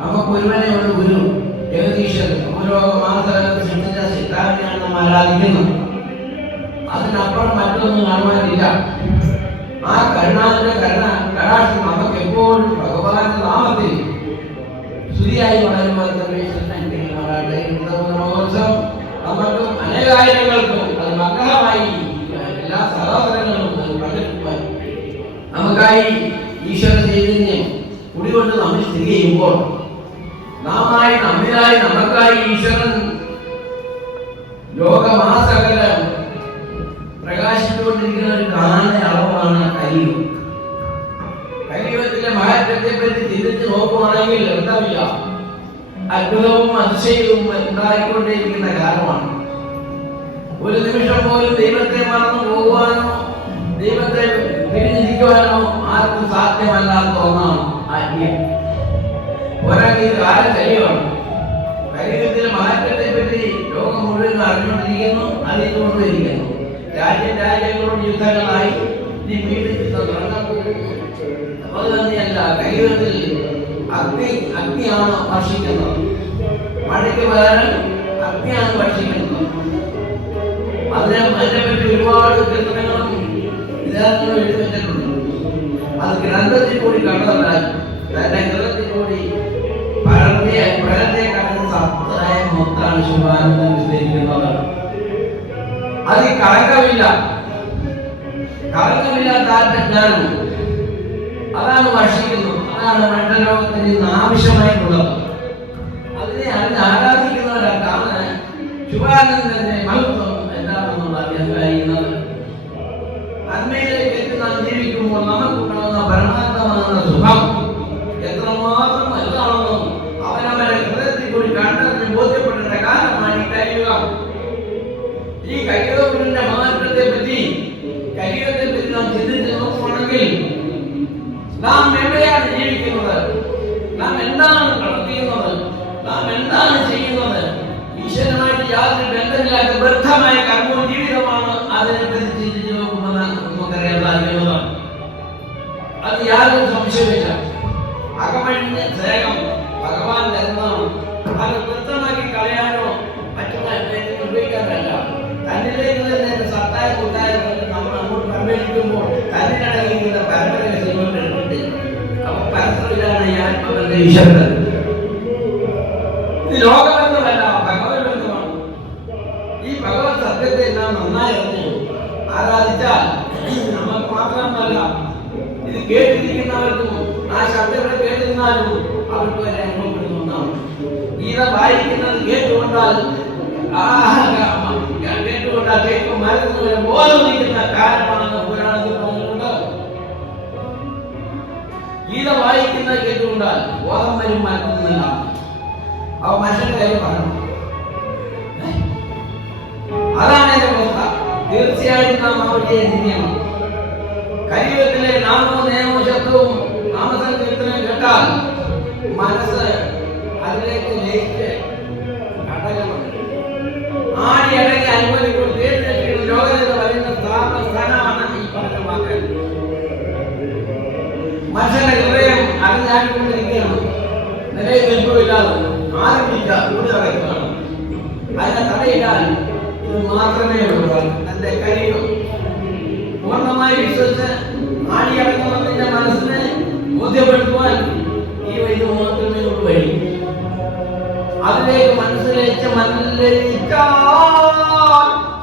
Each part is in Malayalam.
നമുക്ക് ഒരുവനെ ഒരു ഗുരു ജഗദീശ്വരൻ ഭൂലോകമാസകലത്തിൽ സൃഷ്ടിച്ച സിദ്ധാന്തയാണ് നമ്മൾ ആരാധിക്കുന്നത്. അതിനപ്പുറം മറ്റൊന്നും കാണുവാനില്ല. ആ കരുണാവിന്റെ കടാക്ഷം നമുക്ക് എപ്പോഴും ഭഗവാന്റെ നാമത്തിൽ സ്തുതിയായി വളരുമ്പോൾ നമുക്കും അനേകായിരങ്ങൾക്കും അത് മംഗളമായി എല്ലാ സഹോദരങ്ങളും പങ്കെടുക്കുവാൻ നമുക്കായി ഈശ്വര ചൈതന്യം കുടികൊണ്ട് നമ്മൾ സ്ഥിതി ചെയ്യുമ്പോൾ നാമായി നമ്മിലായി നമുക്കായി ഈശ്വരൻ ലോകമാസകലം പ്രകാശിച്ചുകൊണ്ടിരിക്കുന്ന ഒരു കാണുന്ന അളവാണ് കലിയുഗം. കലിയുഗത്തിലെ മാറ്റത്തെ പറ്റി ചിന്തിച്ച് നോക്കുവാണെങ്കിൽ അർത്ഥമില്ല. അത്ഭുതവും അതിശയവും ഉണ്ടായിക്കൊണ്ടിരിക്കുന്ന കാലമാണ്. ഒരു നിമിഷം പോലും ദൈവത്തെ മറന്നു പോകുവാനോ ദൈവത്തെ പിരിഞ്ഞിരിക്കുവാനോ ആർക്കും സാധ്യമല്ലാത്ത ഒന്നാണ് ആത്മീയം. ഒരാൾക്ക് ഇത് കാലം കഴിയുവാണ്. കലിയുഗത്തിലെ മാറ്റത്തെ പറ്റി ലോകം മുഴുവൻ അറിഞ്ഞുകൊണ്ടിരിക്കുന്നു, അറിയിച്ചുകൊണ്ടിരിക്കുന്നു. രാജ്യങ്ങളോട് യുദ്ധങ്ങളായി അത് തന്നെയല്ല, കലിയുഗത്തിൽ അഗ്നിയാണ് ഭക്ഷിക്കുന്നത്. മഴയ്ക്ക് പകരം അഗ്നിയാണ് ഭക്ഷിക്കുന്നത്. അതിനെപ്പറ്റി ഒരുപാട് ഗ്രന്ഥങ്ങളും വിദ്യാർത്ഥികളും എഴുതി വെച്ചിട്ടുണ്ട്. അത് ഗ്രന്ഥത്തിൽ കൂടി കണ്ടതല്ല, തന്റെ ഗ്രന്ഥത്തിൽ കൂടി പ്രളയത്തെ കടന്ന് സത്തായ മൊത്താണ് ശുഭാനന്ദം വിസ്തരിക്കുന്നത്. അതിൽ കളങ്കമില്ലാത്ത ആത്മജ്ഞാനം അതാണ് ഭക്ഷിക്കുന്നത്. അതാണ് മണ്ഡലോകത്തിന് ഇന്ന് ആവശ്യമായിട്ടുള്ളത്. അതിനെ ആരാധിക്കുന്നവരാണ് ശുഭാനന്ദന്റെ മഹത്വം എന്താണെന്നുള്ള അറിയാൻ കഴിയുന്നത്. നന്മയിലേക്ക് എത്തി നാം ജീവിക്കുമ്പോൾ നമുക്കുണ്ടാകുന്ന പരമാർത്ഥമാകുന്ന സുഖം എത്രമാത്രം വലുതാണെന്നും അവനവരെ ഹൃദയത്തിൽ കൂടി കണ്ടതിന് ബോധ്യപ്പെട്ട കാലമാണ് ഈ കലിയുഗം. ഈ കലിയുഗത്തിന്റെ മാറ്റത്തെ പറ്റി നാം ചിന്തിച്ച് നോക്കുകയാണെങ്കിൽ നാം എവിടെയാണ് ജീവിക്കുന്നത്, നാം എന്താണ് പ്രവർത്തിക്കുന്നത്, നാം എന്താണ് ചെയ്യുന്നത്, ഈശ്വരനായിട്ട് യാതൊരു ബന്ധമില്ലാത്ത വ്യർത്ഥമായ കർമ്മവും ജീവിതമാണ്. അതിനെപ്പറ്റി ചിന്തിച്ച് നോക്കുമ്പോൾ നമുക്കറിയാൻ സാധിക്കുന്നതാണ്. അത് യാതൊരു സംശയമില്ല. അകമഴിഞ്ഞ സ്നേഹം ഭഗവാൻ തരുന്നതാണ്. അത് വ്യക്തമാക്കി കളയാനോ മറ്റുള്ള ഉപയോഗിക്കാനല്ല. തന്നിലേക്ക് തന്നെ സത്തായ കൂട്ടായ നമ്മൾ അങ്ങോട്ട് പരമേൽക്കുമ്പോൾ തന്നിനടങ്ങിയിരിക്കുന്ന പരമ്പര ചെയ്തുകൊണ്ടിട്ടുണ്ട്. അപ്പൊ പരസ്പരമാണ് ഈ ആത്മബന്ധ ഈശ്വരൻ. ഇത് ലോകബന്ധമല്ല, ഭഗവത് ബന്ധമാണ്. ഈ ഭഗവത് സത്യത്തെ നാം നന്നായി അറിഞ്ഞു ആരാധിച്ചാൽ നമുക്ക് മാത്രമല്ല, ഇത് കേട്ടിരിക്കുന്നവർക്കും ആ ശബ്ദങ്ങളെ കേട്ടിരുന്നാലും അവർക്ക് വരെ അനുഭവപ്പെടുന്ന ഒന്നാണ്. ഗീത വായിക്കുന്നത് കേട്ടുകൊണ്ടാൽ കേൾക്കും മരത്തുന്നവരെ ബോധമിരിക്കുന്ന കാലമാണെന്ന് പുരാണത്തിൽ പറഞ്ഞിട്ടുണ്ട്. ഗീത വായിക്കുന്നത് കേട്ടുകൊണ്ടാൽ ബോധം വരും മരത്തുന്നില്ല. അവ മനുഷ്യന്റെ കാര്യം പറഞ്ഞു. അതാണ് എന്റെ അവസ്ഥ. തീർച്ചയായും നാം അവരുടെ ചിന്തയാണ്. കലിയുഗത്തിലെ നാമവും നിയമവും ശബ്ദവും നാമസങ്കീർത്തനം കേട്ടാൽ മനസ്സ് അതിലേക്ക് ലയിച്ച് അടങ്ങുന്നുണ്ട്. ആടി അടങ്ങി അനുഭവിക്കും. തീർച്ചയായിട്ടും ലോകത്തിൽ വരുന്ന സ്ഥാനമാണ് ഈ പറഞ്ഞ വാക്കുകൾ. മനുഷ്യന്റെ ഹൃദയം അറിഞ്ഞാടിക്കൊണ്ടിരിക്കുകയാണ്. നിലയിൽ നിൽപ്പില്ലാതെ ആരംഭിച്ച കൂടുതലാണ്. അതിനെ തടയിടാൻ ഇത് മാത്രമേ ഉള്ളൂ. തന്റെ കഴിയും പൂർണ്ണമായി വിശ്വസിച്ച് ആടിയടങ്ങുന്നതിന്റെ മനസ്സിനെ ബോധ്യപ്പെടുത്തുവാൻ ഈ ഇത് മാത്രമേ ഉള്ളൂ വഴി. അതിലേക്ക് മനസ്സിലേക്ക്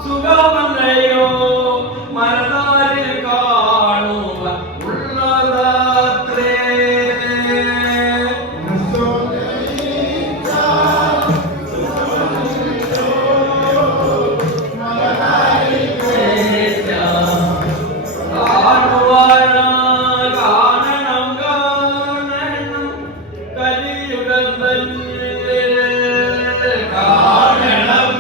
സുഖമല്ലയോ മനനാരിൽ കാണുക ഉള്ളതത്രേ. കാണണം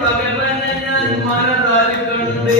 ഭഗവനെ ഞാൻ മനതാൽ കണ്ടേ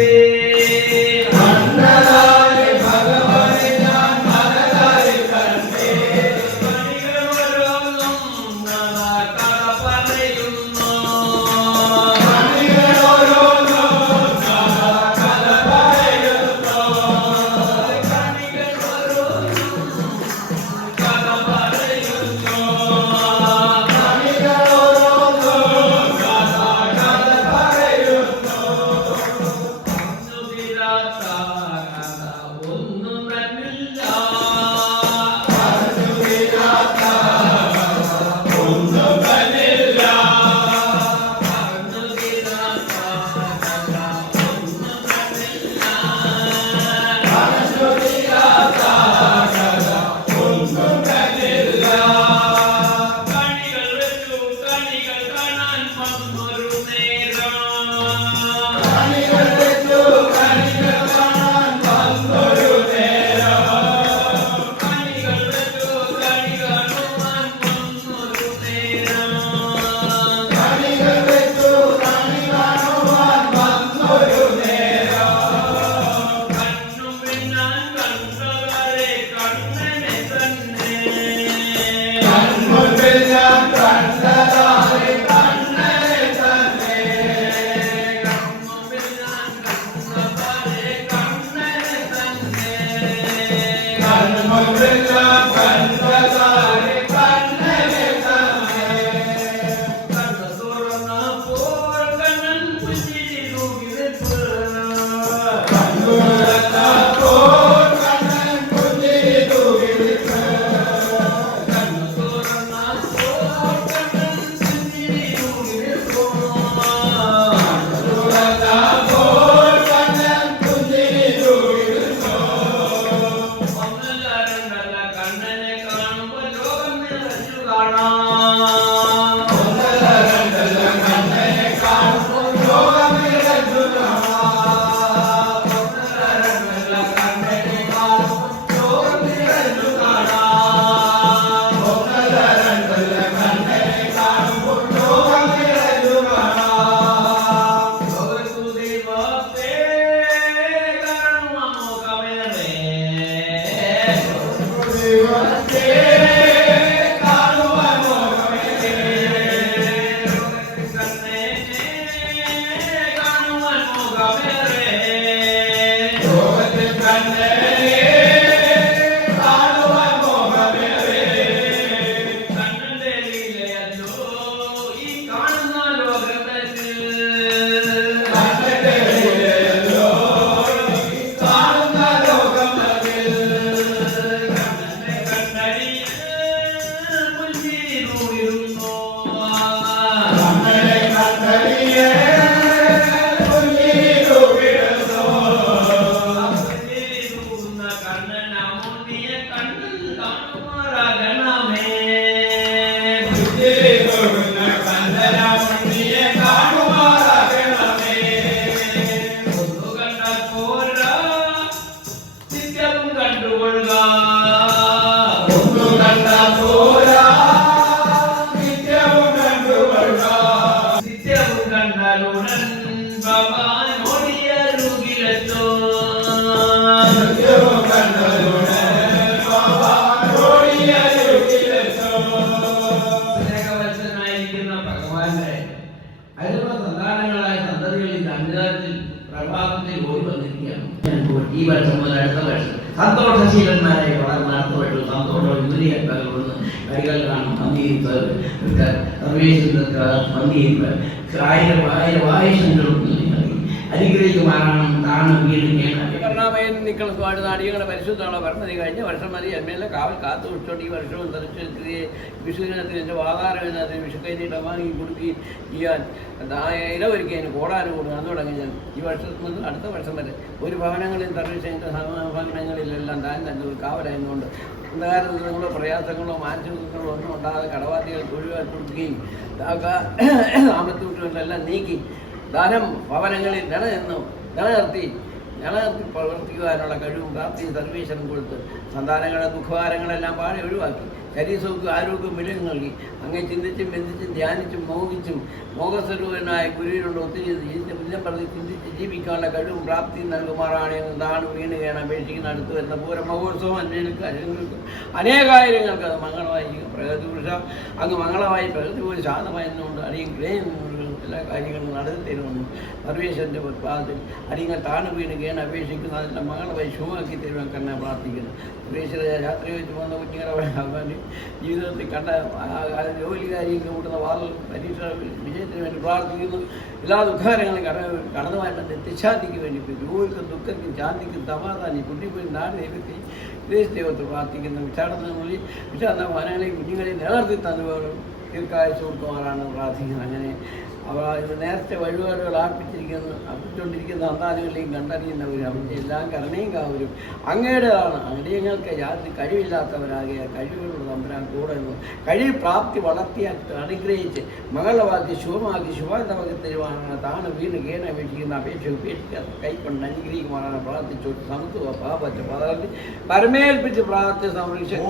ഭഗവാന്റെ അതിലുള്ള സന്താനങ്ങളായ സന്തതികളിൽ അഞ്ചാത്തിൽ പ്രഭാതത്തിൽ ഓടി വന്നിരിക്കുകയാണ്. ഈ വർഷം മുതൽ അടുത്ത വർഷം സന്തോഷശീലന്മാരായി വളർന്ന അടുത്ത വർഷം സന്തോഷം യൂരിയന്ന് കൈകൾ കാണും ആയിരം ആയുഷങ്ങളും അനുഗ്രഹിക്കുമാറാണ് താണു വീടുകയാണ്. നിക്കളസുമായിട്ട് നാടികളെ പരിശുദ്ധമുള്ള ഭരണതി കഴിഞ്ഞ വർഷം മതി എമ്മേലെ കാവൽ കാത്തു വിട്ടോണ്ട് ഈ വർഷവും ദർശനത്തിന് വിഷുദിനത്തിന് എൻ്റെ വാതാരത്തിന് വിഷുക്കൈനീട്ടം വാങ്ങി കൊടുക്കുകയും ചെയ്യാൻ ഇടവരിക്കതിന് കോടാനും കൂടി അന്ന് തുടങ്ങി ഞാൻ ഈ വർഷത്തിൽ നിന്ന് അടുത്ത വർഷം വരെ ഒരു ഭവനങ്ങളിൽ സർവീസിൻ്റെ ഭവനങ്ങളിലെല്ലാം താൻ തന്നെ ഒരു കാവലായതുകൊണ്ട് അന്ധകാരങ്ങളോ പ്രയാസങ്ങളോ മാനസികങ്ങളോ ഒന്നും ഉണ്ടാകാതെ കടബാധ്യതകൾ ഒഴിവാക്കി കൊടുക്കുകയും സാമ്പത്തികങ്ങളെല്ലാം നീക്കി ദാനം ഭവനങ്ങളിൽ നിലനിർത്തി പ്രവർത്തിക്കുവാനുള്ള കഴിവും പ്രാപ്തിയും സർവീശ്വരൻ കൊടുത്ത് സന്താനങ്ങളുടെ ദുഃഖഭാരങ്ങളെല്ലാം പാടെ ഒഴിവാക്കി ശരീരസൗഖ്യം ആരോഗ്യം വിലയും നൽകി അങ്ങനെ ചിന്തിച്ചും ബന്ധിച്ചും ധ്യാനിച്ചും മോഹിച്ചും മോഹസ്വരൂപനായ ഗുരുവിനോട് ഒത്തിരി മുല്ലം പ്രതി ചിന്തിച്ച് ജീവിക്കാനുള്ള കഴിവും പ്രാപ്തിയും നൽകുമാറാണ് എന്ന് താണു വീണുകയാണ് അപേക്ഷിക്കുന്ന അടുത്ത് വരുന്ന പൂരം മഹോത്സവം അന്വേഷിക്കും അനേകായിരങ്ങൾക്ക് അത് മംഗളമായി പ്രകൃതി പുരുഷ അങ്ങ് മംഗളമായി പ്രകൃതി പോലെ ശാന്തമായിരുന്നുകൊണ്ട് അടിയും എല്ലാ കാര്യങ്ങളും നടത്തി തരുമെന്നും സർവേശ്വരൻ്റെ ഉത്പാദത്തിൽ അടിയങ്ങൾ താണു വീണുകയാണ് അപേക്ഷിക്കുന്ന അതിൻ്റെ മംഗളമായി ശുഭമാക്കി തരുവാൻ കണ്ണെ പ്രാർത്ഥിക്കുന്നു. സുരേശ്വര യാത്ര വെച്ച് പോകുന്ന കുഞ്ഞുങ്ങളെ ജീവിതത്തിൽ കണ്ട ജോലി കാര്യങ്ങൾ കൂട്ടുന്ന വാദം പരീക്ഷ വിജയത്തിന് വേണ്ടി പ്രാർത്ഥിക്കുന്നു. എല്ലാ ദുഃഖകാരങ്ങളും കടന്നു മാറ്റാൻ തെറ്റിശാന്തിക്ക് വേണ്ടി ജോലിക്കും ദുഃഖത്തിനും ശാന്തിക്കും സമാധാനം കുട്ടിപ്പോയി നാട് ദൈവത്തെ ദൈവത്തെ പ്രാർത്ഥിക്കുന്നു. വിശാടനങ്ങളിൽ വിശാടന വനങ്ങളെയും കുഞ്ഞുങ്ങളെയും നിലനിർത്തി തന്നുപോലും ദീർഘായുസ് കൊടുക്കുമാറാണ് പ്രാർത്ഥിക്കുന്നത്. അങ്ങനെ അവർ നേരത്തെ വഴിപാടുകൾ അർപ്പിച്ചുകൊണ്ടിരിക്കുന്ന സന്താനങ്ങളെയും കണ്ടറിയുന്നവരും അവരുടെ എല്ലാം കരുണയും കാവരും അങ്ങയുടേതാണ്. അടിയങ്ങൾക്ക് യാതൊരു കഴിവില്ലാത്തവരാകിയ കഴിവുകളുടെ തമ്പുരാൻ കൂടെ കഴിവ് പ്രാപ്തി വളർത്തി അനുഗ്രഹിച്ച് മംഗളവാക്കി ശുഭമാക്കി ശുഭാന്തമാക്കി തരുവാനാണ് താണു വീണ് കേണ അപേക്ഷിക്കുന്ന അപേക്ഷ ഉപേക്ഷിക്കാത്ത കൈക്കൊണ്ട് അനുഗ്രഹിക്കുവാനാണ് പ്രാർത്ഥിച്ചോട്ട് സമത്വ പാപത്തെ പരമേൽപ്പിച്ച് പ്രാർത്ഥന സംരക്ഷിക്കും.